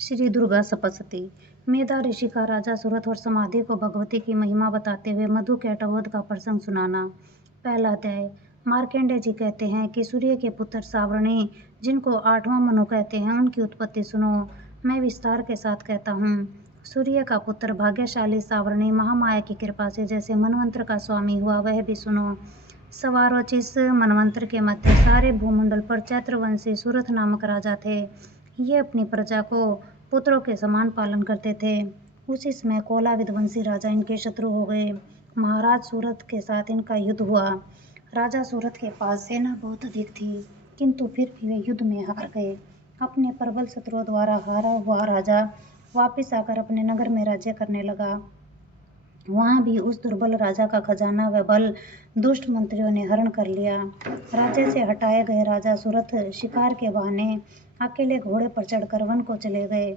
श्री दुर्गा सप्तशती। मेधा ऋषि का राजा सूरत और समाधि को भगवती की महिमा बताते हुए मधु कैटवध का प्रसंग सुनाना। पहला अध्याय। मार्कंडेय जी कहते हैं कि सूर्य के पुत्र सावरणी, जिनको आठवां मनु कहते हैं, उनकी उत्पत्ति सुनो। मैं विस्तार के साथ कहता हूँ। सूर्य का पुत्र भाग्यशाली सावरणी महामाया की कृपा से जैसे मनवंतर का स्वामी हुआ, वह भी सुनो। सवारोचिस मनवंतर के मध्य सारे भूमंडल पर चैत्रवंशी सूरत नामक राजा थे। ये अपनी प्रजा को पुत्रों के समान पालन करते थे। उसी समय कोला विध्वंसी राजा इनके शत्रु हो गए। महाराज सूरत के साथ इनका युद्ध हुआ। राजा सूरत के पास सेना बहुत अधिक थी, किंतु फिर भी वे युद्ध में हार गए। अपने प्रबल शत्रुओं द्वारा हारा हुआ राजा वापिस आकर अपने नगर में राज्य करने लगा। वहां भी उस दुर्बल राजा का खजाना व बल दुष्ट मंत्रियों ने हरण कर लिया। राज्य से हटाए गए राजा सूरत शिकार के बहाने अकेले घोड़े पर चढ़कर वन को चले गए।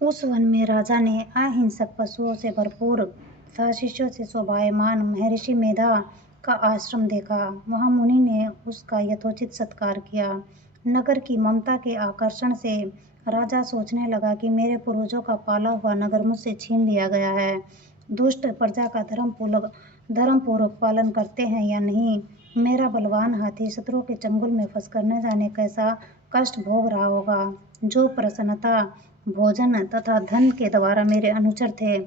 उस वन में राजा ने अहिंसक पशुओं से भरपूर तथा शिष्यों से शोभायमान महर्षि मेधा का आश्रम देखा। वहां मुनि ने उसका यथोचित सत्कार किया। नगर की ममता के आकर्षण से राजा सोचने लगा कि मेरे पूर्वजों का पाला हुआ नगर मुझसे छीन लिया गया है। दुष्ट प्रजा का धर्मपूर्वक पालन करते हैं या नहीं। मेरा बलवान हाथी शत्रुओं के चंगुल में फंसकर न जाने कैसा कष्ट भोग रहा होगा। जो प्रसन्नता भोजन तथा धन के द्वारा मेरे अनुचर थे,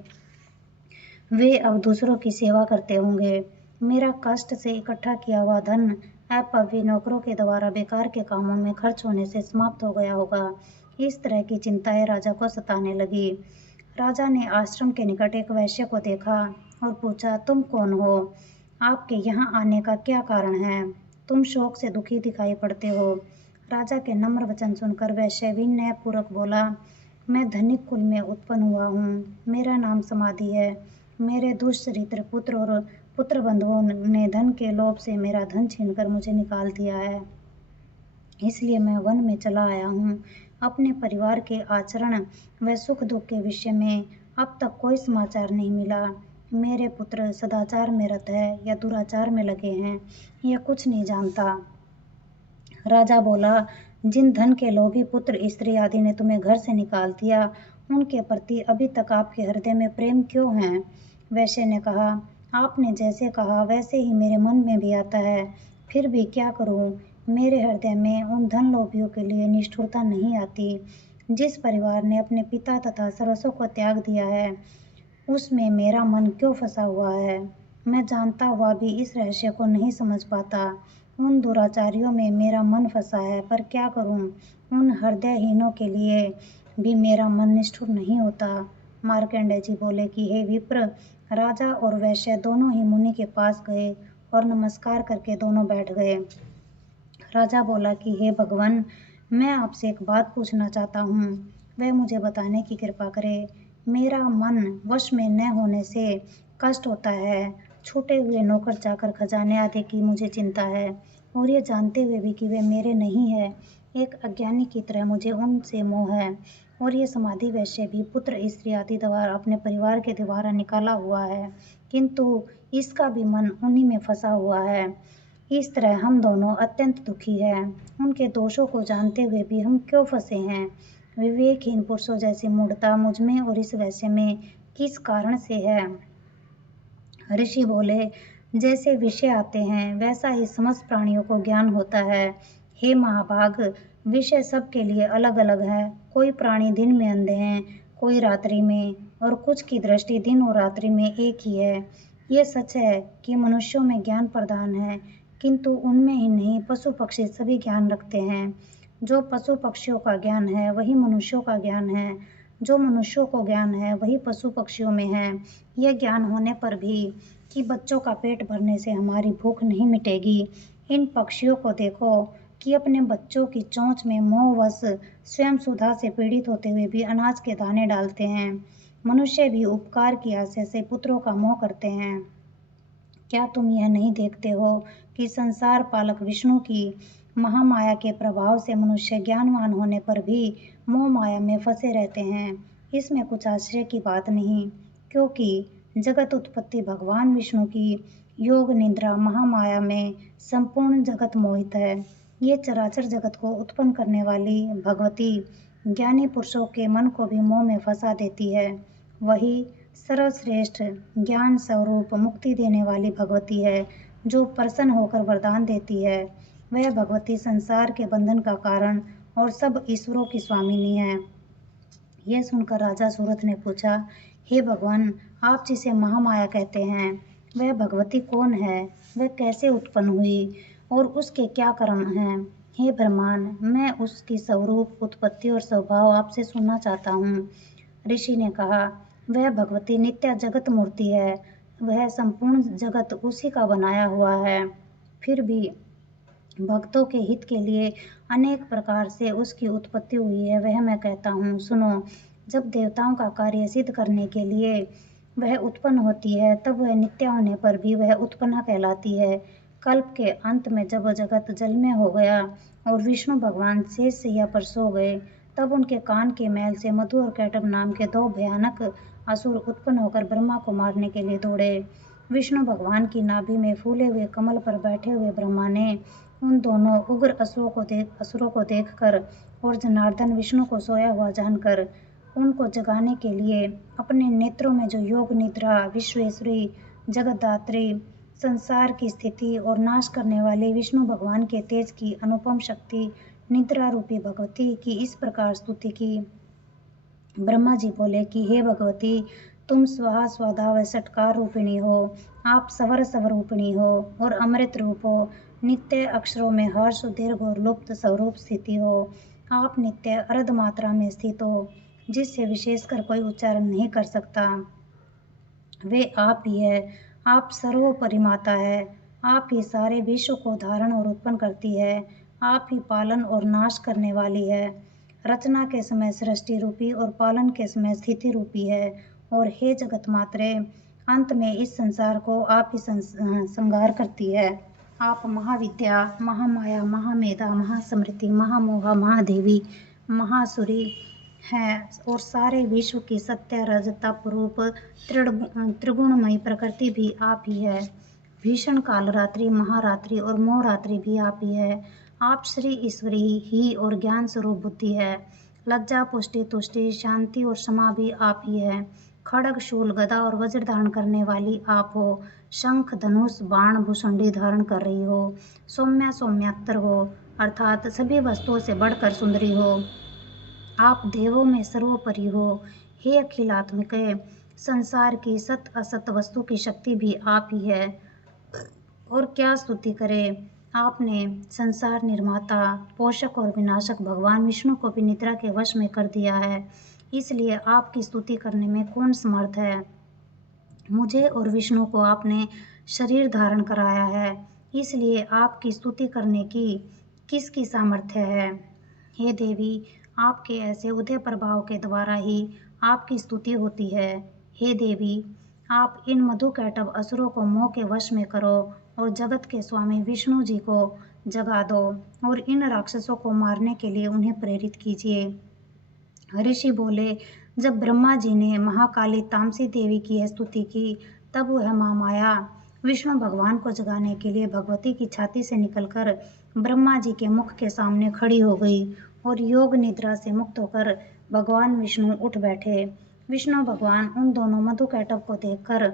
वे अब दूसरों की सेवा करते होंगे। मेरा कष्ट से इकट्ठा किया हुआ धन अपव्ययी नौकरों के द्वारा बेकार के कामों में खर्च होने से समाप्त हो गया होगा। इस तरह की चिंताएं राजा को सताने लगी। राजा ने आश्रम के निकट एक वैश्य को देखा और पूछा, तुम कौन हो? आपके यहाँ आने का क्या कारण है? तुम शोक से दुखी दिखाई पड़ते हो। राजा के नम्र वचन सुनकर वैश्य विनय पूर्वक बोला, मैं धनिक कुल में उत्पन्न हुआ हूँ। मेरा नाम समाधि है। मेरे दुष्चरित्र पुत्र और पुत्र बंधुओं ने धन के लोभ से मेरा धन छीनकर मुझे निकाल दिया है, इसलिए मैं वन में चला आया हूँ। अपने परिवार के आचरण व सुख दुख के विषय में अब तक कोई समाचार नहीं मिला। मेरे पुत्र सदाचार में रत है या दुराचार में लगे हैं, यह कुछ नहीं जानता। राजा बोला, जिन धन के लोभी पुत्र स्त्री आदि ने तुम्हें घर से निकाल दिया, उनके प्रति अभी तक आपके हृदय में प्रेम क्यों है? वैश्य ने कहा, आपने जैसे कहा वैसे ही मेरे मन में भी आता है, फिर भी क्या करूं? मेरे हृदय में उन धन लोभियों के लिए निष्ठुरता नहीं आती। जिस परिवार ने अपने पिता तथा सर्वस्व को त्याग दिया है, उसमें मेरा मन क्यों फंसा हुआ है? मैं जानता हुआ भी इस रहस्य को नहीं समझ पाता। उन दुराचारियों में मेरा मन फंसा है, पर क्या करूं? उन हृदयहीनों के लिए भी मेरा मन निष्ठुर नहीं होता। मार्कंडेय जी बोले कि हे विप्र, राजा और वैश्य दोनों ही मुनि के पास गए और नमस्कार करके दोनों बैठ गए। राजा बोला कि हे भगवान, मैं आपसे एक बात पूछना चाहता हूँ, वह मुझे बताने की कृपा करे। मेरा मन वश में न होने से कष्ट होता है। छूटे हुए नौकर चाकर खजाने आदि की मुझे चिंता है, और ये जानते हुए भी कि वे मेरे नहीं है, एक अज्ञानी की तरह मुझे उनसे मोह है। और ये समाधि वैश्य भी पुत्र स्त्री आदि द्वारा अपने परिवार के द्वारा निकाला हुआ है, किंतु इसका भी मन उन्हीं में फंसा हुआ है। इस तरह हम दोनों अत्यंत दुखी हैं। उनके दोषों को जानते हुए भी हम क्यों फंसे हैं? विवेकहीन पुरुषों जैसी मूढ़ता मुझ में और इस वैश्य में किस कारण से है? ऋषि बोले, जैसे विषय आते हैं वैसा ही समस्त प्राणियों को ज्ञान होता है। हे महाभाग, विषय सबके लिए अलग अलग है। कोई प्राणी दिन में अंधे हैं, कोई रात्रि में, और कुछ की दृष्टि दिन और रात्रि में एक ही है। ये सच है कि मनुष्यों में ज्ञान प्रधान है, किंतु उनमें ही नहीं, पशु पक्षी सभी ज्ञान रखते हैं। जो पशु पक्षियों का ज्ञान है वही मनुष्यों का ज्ञान है, जो मनुष्यों को ज्ञान है वही पशु पक्षियों में है। यह ज्ञान होने पर भी कि बच्चों का पेट भरने से हमारी भूख नहीं मिटेगी। इन पक्षियों को देखो कि अपने बच्चों की चोंच में मोहवश स्वयं सुधा से पीड़ित होते हुए भी अनाज के दाने डालते हैं। मनुष्य भी उपकार की आशा से पुत्रों का मोह करते हैं। क्या तुम यह नहीं देखते हो कि संसार पालक विष्णु की महामाया के प्रभाव से मनुष्य ज्ञानवान होने पर भी मोह माया में फंसे रहते हैं? इसमें कुछ आश्चर्य की बात नहीं, क्योंकि जगत उत्पत्ति भगवान विष्णु की योग निद्रा महामाया में संपूर्ण जगत मोहित है। ये चराचर जगत को उत्पन्न करने वाली भगवती ज्ञानी पुरुषों के मन को भी मोह में फंसा देती है। वही सर्वश्रेष्ठ ज्ञान स्वरूप मुक्ति देने वाली भगवती है, जो प्रसन्न होकर वरदान देती है। वह भगवती संसार के बंधन का कारण और सब ईश्वरों की स्वामिनी है। यह सुनकर राजा सूरत ने पूछा, हे भगवान, आप जिसे महामाया कहते हैं, वह भगवती कौन है? वह कैसे उत्पन्न हुई और उसके क्या कर्म हैं? हे ब्रह्मांड, मैं उसकी स्वरूप, उत्पत्ति और स्वभाव आपसे सुनना चाहता हूँ। ऋषि ने कहा, वह भगवती नित्य जगत मूर्ति है। वह संपूर्ण जगत उसी का बनाया हुआ है। फिर भी भक्तों के हित के लिए अनेक प्रकार से उसकी उत्पत्ति हुई है। वह मैं कहता हूँ, सुनो। जब देवताओं का कार्य सिद्ध करने के लिए वह उत्पन्न होती है, तब वह नित्य होने पर भी वह उत्पन्ना कहलाती है। कल्प के अंत में जब जगत जलमय हो गया और विष्णु भगवान शेष शैया पर सो गए, तब उनके कान के मैल से मधु और कैटभ नाम के दो भयानक असुर उत्पन्न होकर ब्रह्मा को मारने के लिए दौड़े। विष्णु भगवान की नाभि में फूले हुए कमल पर बैठे हुए ब्रह्मा ने उन दोनों उग्र असुरों को देखकर और जनार्दन विष्णु को सोया हुआ जानकर उनको जगाने के लिए अपने नेत्रों में जो योग निद्रा, विश्वेश्वरी, जगद्धात्री, संसार की स्थिति और नाश करने वाले विष्णु भगवान के तेज की अनुपम शक्ति निद्रा रूपी भगवती की इस प्रकार स्तुति की। ब्रह्मा जी बोले कि हे भगवती, तुम स्वाहा स्वधा व षटकार रूपिणी हो। आप सवर स्वरूपिणी हो और अमृत रूप हो। नित्य अक्षरों में हर्ष, दीर्घ और लुप्त स्वरूप स्थिति हो। आप नित्य अर्ध मात्रा में स्थित हो, जिससे विशेषकर कोई उच्चारण नहीं कर सकता। वे आप ही है। आप सर्वोपरि माता है। आप ही सारे विश्व को धारण और उत्पन्न करती है। आप ही पालन और नाश करने वाली है। रचना के समय सृष्टि रूपी और पालन के समय स्थिति रूपी है। और हे जगत मात्रे, अंत में इस संसार को आप ही संहार करती है। आप महाविद्या, महामाया, महामेधा, महास्मृति, महामोहा, महादेवी, महासुरी है और सारे विश्व की सत्य, रज, तप, रूप, त्रिगुणमयी प्रकृति भी आप ही है। भीषण कालरात्रि, महारात्रि और मोहरात्रि भी आप ही है। आप श्री ईश्वरी ही और ज्ञान स्वरूप बुद्धि है। लज्जा, पुष्टि, तुष्टि, शांति और क्षमा भी आप ही है। खड्ग, शूल, गदा और वज्र धारण करने वाली आप हो। शंख, धनुष, बाण, भुसुंडी धारण कर रही हो। सौम्या, सौम्यात्तर हो, अर्थात सभी वस्तुओं से बढ़कर सुंदरी हो। आप देवों में सर्वोपरि हो। हे अखिलात्मिक, संसार की सत असत वस्तु की शक्ति भी आप ही है। और क्या स्तुति करें। आपने संसार निर्माता, पोषक और विनाशक भगवान विष्णु को भी निद्रा के वश में कर दिया है। इसलिए आपकी स्तुति करने में कौन समर्थ है। मुझे और विष्णु को आपने शरीर धारण कराया है, इसलिए आपकी स्तुति करने की किसकी सामर्थ्य है। हे देवी, आपके ऐसे उदय प्रभाव के द्वारा ही आपकी स्तुति होती है। हे देवी, आप इन मधु कैटभ असुरों को मोह के वश में करो और जगत के स्वामी विष्णु जी को जगा दो और इन राक्षसों को मारने के लिए उन्हें प्रेरित कीजिए। ऋषि बोले, जब ब्रह्मा जी ने महाकाली तामसी देवी की यह स्तुति की, तब वह महामाया विष्णु भगवान को जगाने के लिए भगवती की छाती से निकलकर ब्रह्मा जी के मुख के सामने खड़ी हो गई और योग निद्रा से मुक्त होकर भगवान विष्णु उठ बैठे। विष्णु भगवान उन दोनों मधु कैटभ को देखकर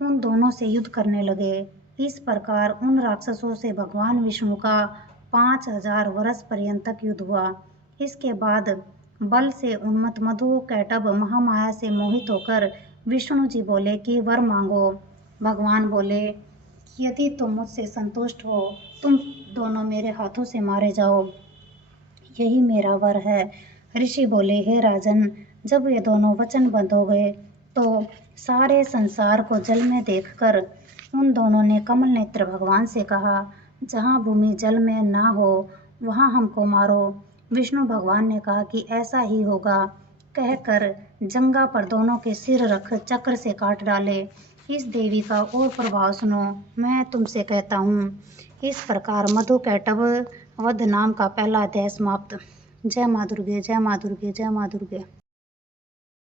उन दोनों से युद्ध करने लगे। इस प्रकार उन राक्षसों से भगवान विष्णु का 5000 वर्ष पर्यंत तक युद्ध हुआ। इसके बाद बल से उन्मत्त मधु कैटभ महामाया से मोहित होकर विष्णु जी बोले कि वर मांगो। भगवान बोले, यदि तुम मुझसे संतुष्ट हो, तुम दोनों मेरे हाथों से मारे जाओ, यही मेरा वर है। ऋषि बोले, हे राजन, जब ये दोनों वचनबद्ध हो गए तो सारे संसार को जल में देखकर उन दोनों ने कमल नेत्र भगवान से कहा, जहाँ भूमि जल में ना हो वहाँ हमको मारो। विष्णु भगवान ने कहा कि ऐसा ही होगा। कहकर जंगा पर दोनों के सिर रख चक्र से काट डाले। इस देवी का और प्रभाव सुनो, मैं तुमसे कहता हूँ। इस प्रकार मधु कैटभ वध नाम का पहला अध्याय समाप्त। जय माँ दुर्गे, जय माँ दुर्गे, जय माँ दुर्गे।